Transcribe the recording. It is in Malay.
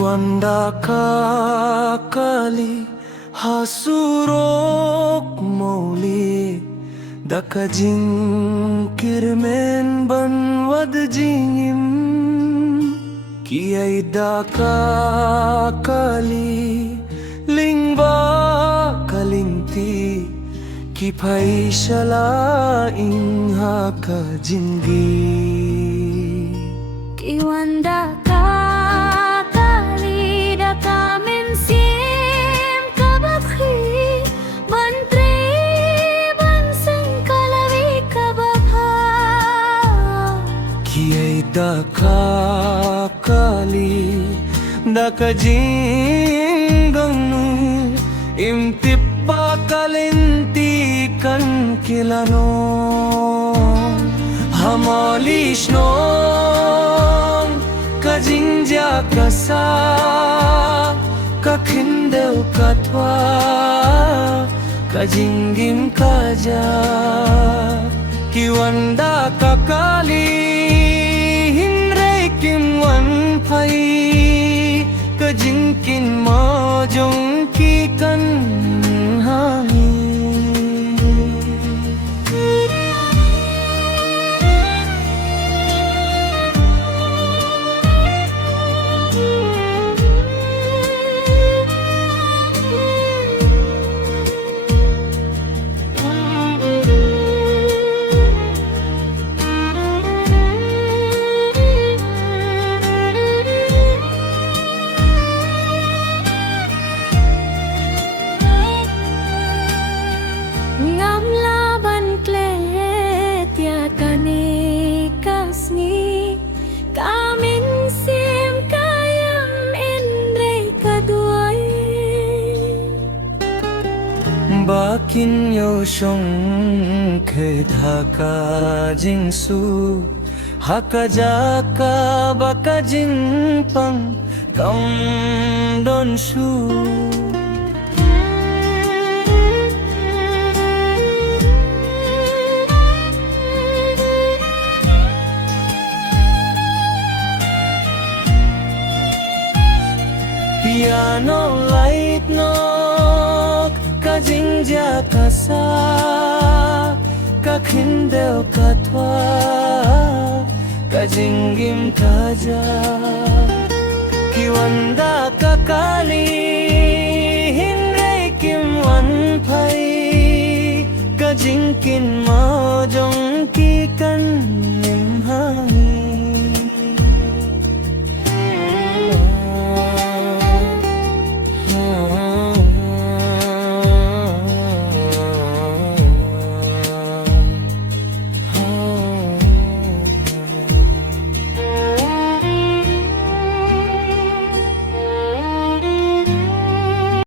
Kiwanda kakali hasurok mauli dakajing kirmen banwad jingim Kiay dakakali lingba kalinti Kipay shala ingha kajinggi Kiwanda kakali dakamen sim kabakhi Mantri bansang kalawi kabakha Kiay dakakali dakajinganu imtipa kalinti kan kilano Hamalishnon kajingja kasa kakhindew katwa kajingim kaja Kiwanda kakali hinre kimwan phai kajingkin mojong kikan hangi Ngam laban klet ya kani kasni Kamin sim kayam indre kaduay Bakin yo shong ke dhaka jingsu Haka jaka baka jingpang kam don shu Piano light nok kajingja kasa kakhindew katwa kajingim kaja Kiwanda kakali hinre kimwan phai kajingkin mojong kikan